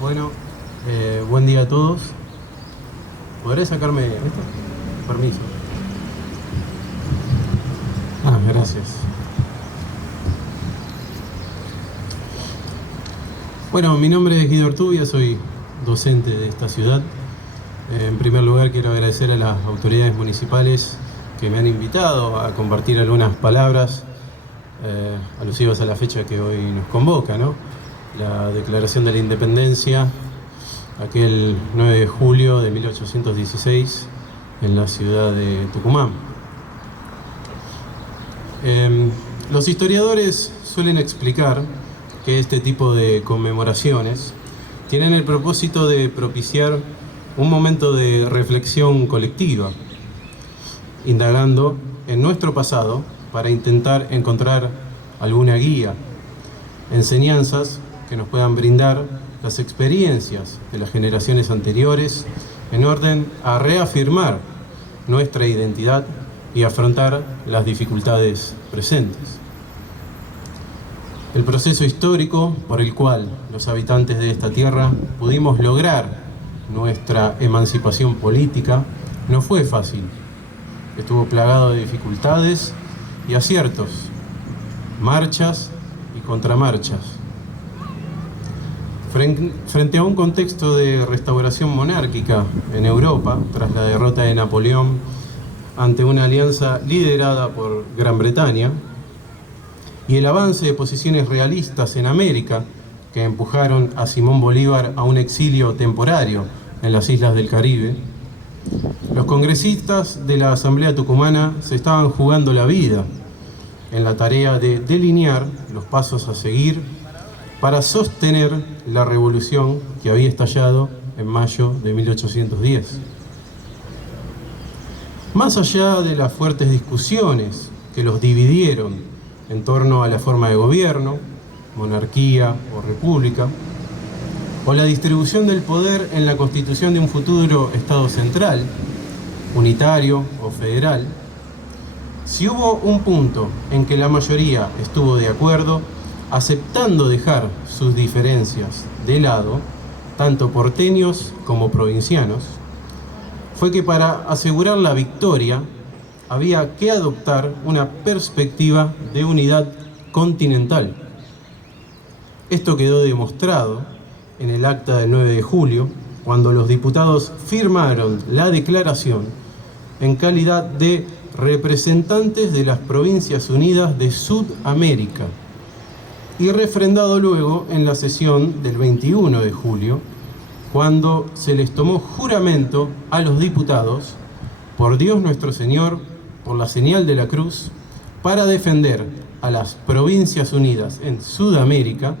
Bueno, buen día a todos. ¿Podré sacarme esto? Permiso. Gracias. Bueno, mi nombre es Guido Ortubia, soy docente de esta ciudad. En primer lugar, quiero agradecer a las autoridades municipales que me han invitado a compartir algunas palabras alusivas a la fecha que hoy nos convoca, ¿no? La Declaración de la Independencia, aquel 9 de julio de 1816, en la ciudad de Tucumán. Los historiadores suelen explicar que este tipo de conmemoraciones tienen el propósito de propiciar un momento de reflexión colectiva, indagando en nuestro pasado para intentar encontrar alguna guía, enseñanzas que nos puedan brindar las experiencias de las generaciones anteriores en orden a reafirmar nuestra identidad y afrontar las dificultades presentes. El proceso histórico por el cual los habitantes de esta tierra pudimos lograr nuestra emancipación política no fue fácil. Estuvo plagado de dificultades y aciertos, marchas y contramarchas. Frente a un contexto de restauración monárquica en Europa, tras la derrota de Napoleón ante una alianza liderada por Gran Bretaña, y el avance de posiciones realistas en América que empujaron a Simón Bolívar a un exilio temporario en las islas del Caribe, los congresistas de la Asamblea Tucumana se estaban jugando la vida en la tarea de delinear los pasos a seguir para sostener la revolución que había estallado en mayo de 1810. Más allá de las fuertes discusiones que los dividieron en torno a la forma de gobierno, monarquía o república, o la distribución del poder en la constitución de un futuro Estado central, unitario o federal, si hubo un punto en que la mayoría estuvo de acuerdo, aceptando dejar sus diferencias de lado, tanto porteños como provincianos, fue que para asegurar la victoria había que adoptar una perspectiva de unidad continental. Esto quedó demostrado en el acta del 9 de julio, cuando los diputados firmaron la declaración en calidad de representantes de las Provincias Unidas de Sudamérica, y refrendado luego en la sesión del 21 de julio, cuando se les tomó juramento a los diputados, por Dios nuestro Señor, por la señal de la cruz, para defender a las Provincias Unidas en Sudamérica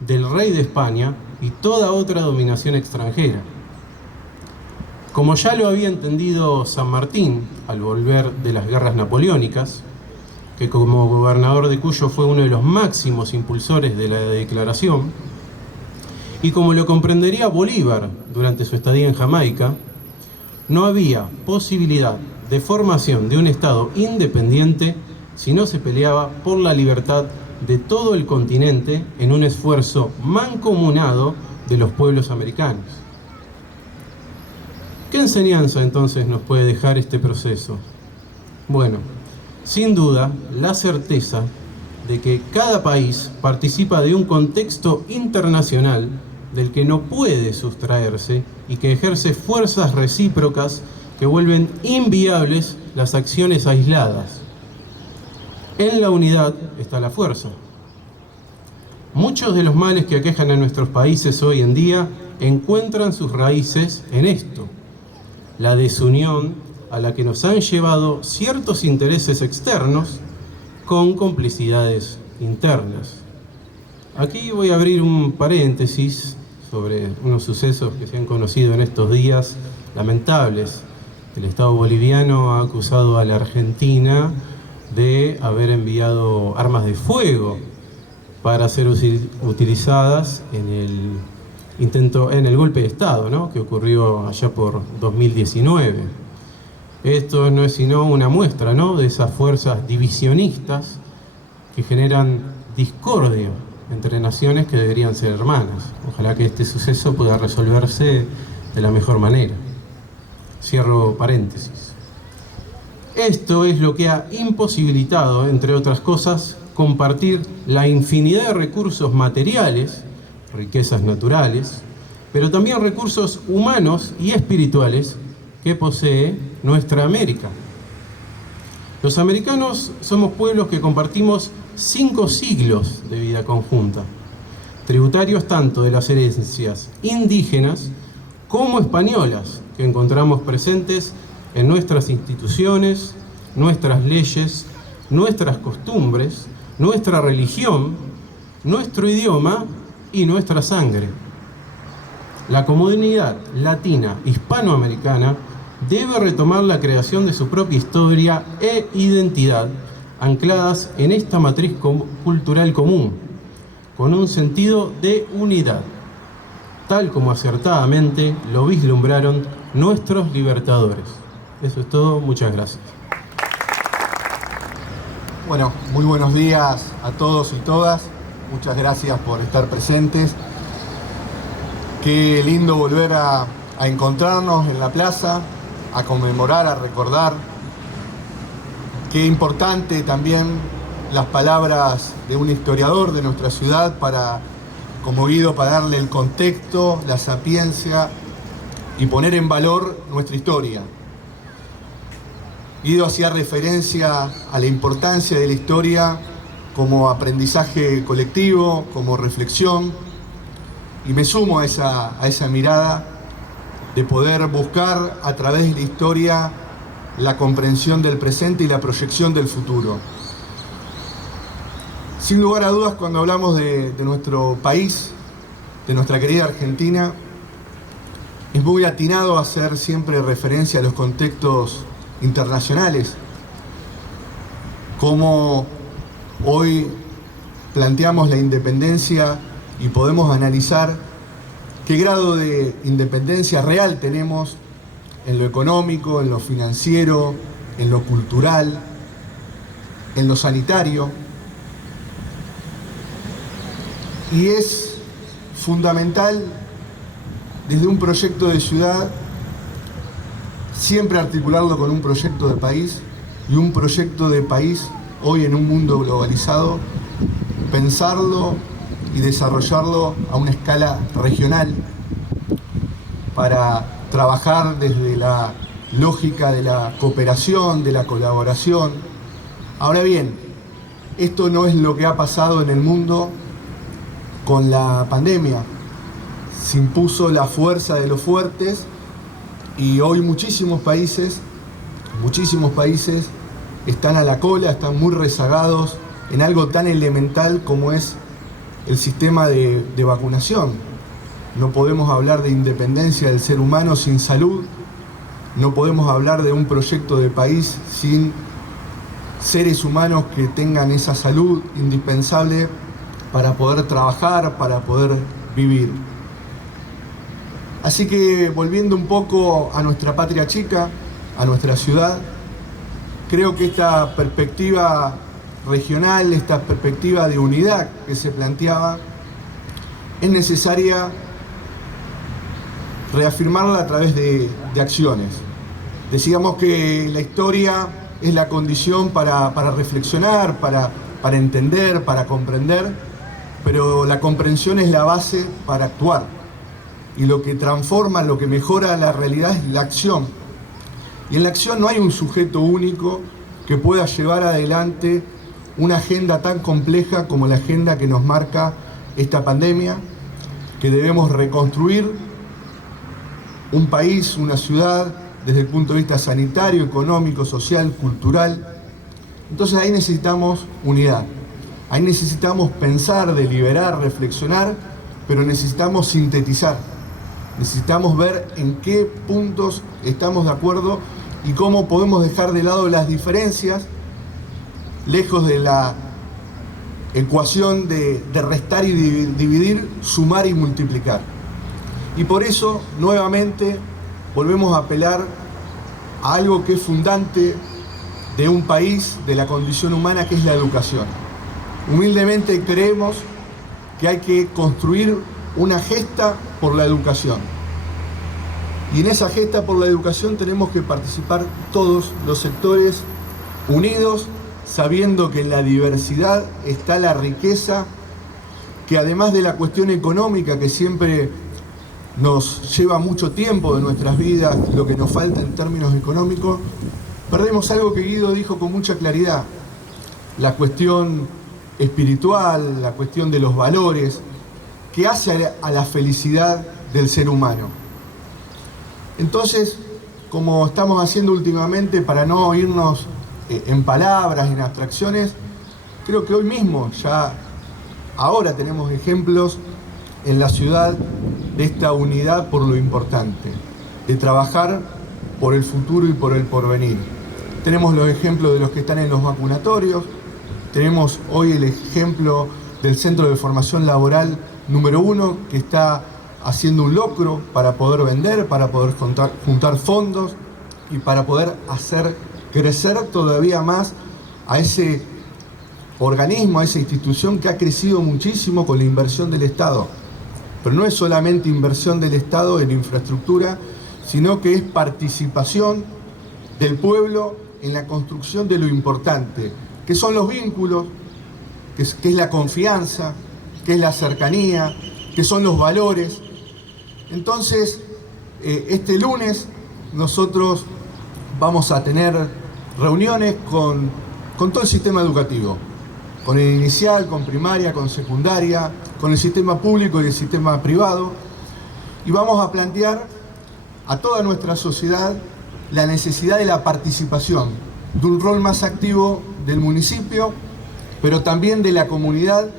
del rey de España y toda otra dominación extranjera. Como ya lo había entendido San Martín al volver de las guerras napoleónicas, que como gobernador de Cuyo fue uno de los máximos impulsores de la declaración, y como lo comprendería Bolívar durante su estadía en Jamaica, no había posibilidad de formación de un Estado independiente si no se peleaba por la libertad de todo el continente en un esfuerzo mancomunado de los pueblos americanos. ¿Qué enseñanza entonces nos puede dejar este proceso? Bueno, sin duda, la certeza de que cada país participa de un contexto internacional del que no puede sustraerse y que ejerce fuerzas recíprocas que vuelven inviables las acciones aisladas. En la unidad está la fuerza. Muchos de los males que aquejan a nuestros países hoy en día encuentran sus raíces en esto: la desunión a la que nos han llevado ciertos intereses externos con complicidades internas. Aquí voy a abrir un paréntesis sobre unos sucesos que se han conocido en estos días lamentables. El Estado boliviano ha acusado a la Argentina de haber enviado armas de fuego para ser utilizadas en el golpe de Estado, ¿no?, que ocurrió allá por 2019. Esto no es sino una muestra, ¿no?, de esas fuerzas divisionistas que generan discordia entre naciones que deberían ser hermanas. Ojalá que este suceso pueda resolverse de la mejor manera. Cierro paréntesis. Esto es lo que ha imposibilitado, entre otras cosas, compartir la infinidad de recursos materiales, riquezas naturales, pero también recursos humanos y espirituales que posee nuestra América. Los americanos somos pueblos que compartimos 5 siglos de vida conjunta, tributarios tanto de las herencias indígenas como españolas que encontramos presentes en nuestras instituciones, nuestras leyes, nuestras costumbres, nuestra religión, nuestro idioma y nuestra sangre. La comunidad latina hispanoamericana debe retomar la creación de su propia historia e identidad ancladas en esta matriz cultural común, con un sentido de unidad, tal como acertadamente lo vislumbraron nuestros libertadores. Eso es todo, muchas gracias. Bueno, muy buenos días a todos y todas. Muchas gracias por estar presentes. Qué lindo volver a encontrarnos en la plaza, a conmemorar, a recordar. Qué importante también las palabras de un historiador de nuestra ciudad como Guido, para darle el contexto, la sapiencia y poner en valor nuestra historia. Guido hacía referencia a la importancia de la historia como aprendizaje colectivo, como reflexión, y me sumo a esa mirada de poder buscar a través de la historia la comprensión del presente y la proyección del futuro. Sin lugar a dudas, cuando hablamos de nuestro país, de nuestra querida Argentina, es muy atinado hacer siempre referencia a los contextos internacionales, como hoy planteamos la independencia y podemos analizar qué grado de independencia real tenemos en lo económico, en lo financiero, en lo cultural, en lo sanitario. Y es fundamental desde un proyecto de ciudad siempre articularlo con un proyecto de país, y un proyecto de país hoy en un mundo globalizado, pensarlo y desarrollarlo a una escala regional para trabajar desde la lógica de la cooperación, de la colaboración. Ahora bien, esto no es lo que ha pasado en el mundo con la pandemia. Se impuso la fuerza de los fuertes y hoy muchísimos países están a la cola, están muy rezagados en algo tan elemental como es el sistema de vacunación. No podemos hablar de independencia del ser humano sin salud, no podemos hablar de un proyecto de país sin seres humanos que tengan esa salud indispensable para poder trabajar, para poder vivir. Así que, volviendo un poco a nuestra patria chica, a nuestra ciudad, creo que esta perspectiva regional, esta perspectiva de unidad que se planteaba, es necesaria reafirmarla a través de acciones. Decíamos que la historia es la condición para reflexionar, para entender, para comprender, pero la comprensión es la base para actuar. Y lo que transforma, lo que mejora la realidad es la acción. Y en la acción no hay un sujeto único que pueda llevar adelante una agenda tan compleja como la agenda que nos marca esta pandemia, que debemos reconstruir un país, una ciudad, desde el punto de vista sanitario, económico, social, cultural. Entonces ahí necesitamos unidad, ahí necesitamos pensar, deliberar, reflexionar, pero necesitamos sintetizar. Necesitamos ver en qué puntos estamos de acuerdo y cómo podemos dejar de lado las diferencias, lejos de la ecuación de restar y dividir, sumar y multiplicar. Y por eso, nuevamente, volvemos a apelar a algo que es fundante de un país, de la condición humana, que es la educación. Humildemente creemos que hay que construir una gesta por la educación. Y en esa gesta por la educación tenemos que participar todos los sectores unidos, sabiendo que en la diversidad está la riqueza, que además de la cuestión económica que siempre nos lleva mucho tiempo de nuestras vidas, lo que nos falta en términos económicos, perdemos algo que Guido dijo con mucha claridad: la cuestión espiritual, la cuestión de los valores, que hace a la felicidad del ser humano. Entonces, como estamos haciendo últimamente, para no irnos en palabras, en abstracciones, creo que hoy mismo, ya ahora tenemos ejemplos en la ciudad de esta unidad por lo importante, de trabajar por el futuro y por el porvenir. Tenemos los ejemplos de los que están en los vacunatorios, tenemos hoy el ejemplo del Centro de Formación Laboral número 1, que está haciendo un locro para poder vender, para poder juntar fondos y para poder hacer crecer todavía más a ese organismo, a esa institución que ha crecido muchísimo con la inversión del Estado. Pero no es solamente inversión del Estado en infraestructura, sino que es participación del pueblo en la construcción de lo importante, que son los vínculos, que es la confianza, que es la cercanía, que son los valores. Entonces, este lunes nosotros vamos a tener reuniones con todo el sistema educativo, con el inicial, con primaria, con secundaria, con el sistema público y el sistema privado, y vamos a plantear a toda nuestra sociedad la necesidad de la participación, de un rol más activo del municipio, pero también de la comunidad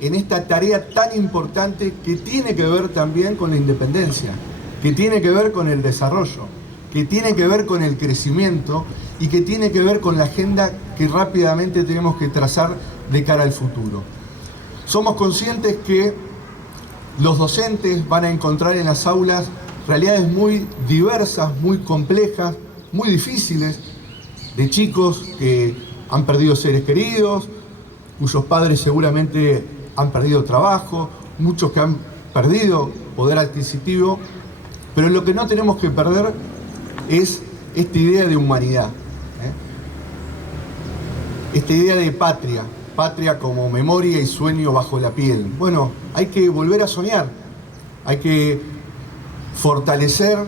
en esta tarea tan importante que tiene que ver también con la independencia, que tiene que ver con el desarrollo, que tiene que ver con el crecimiento y que tiene que ver con la agenda que rápidamente tenemos que trazar de cara al futuro. Somos conscientes que los docentes van a encontrar en las aulas realidades muy diversas, muy complejas, muy difíciles, de chicos que han perdido seres queridos, cuyos padres seguramente han perdido trabajo, muchos que han perdido poder adquisitivo, pero lo que no tenemos que perder es esta idea de humanidad, esta idea de patria como memoria y sueño bajo la piel. Bueno, hay que volver a soñar, hay que fortalecer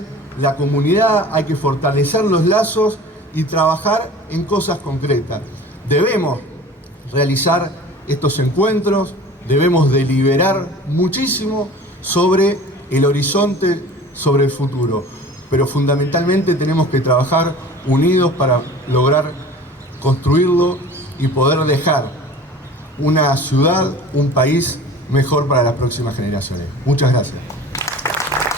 la comunidad, hay que fortalecer los lazos y trabajar en cosas concretas. Debemos realizar estos encuentros, debemos deliberar muchísimo sobre el horizonte, sobre el futuro, pero fundamentalmente tenemos que trabajar unidos para lograr construirlo y poder dejar una ciudad, un país mejor para las próximas generaciones. Muchas gracias.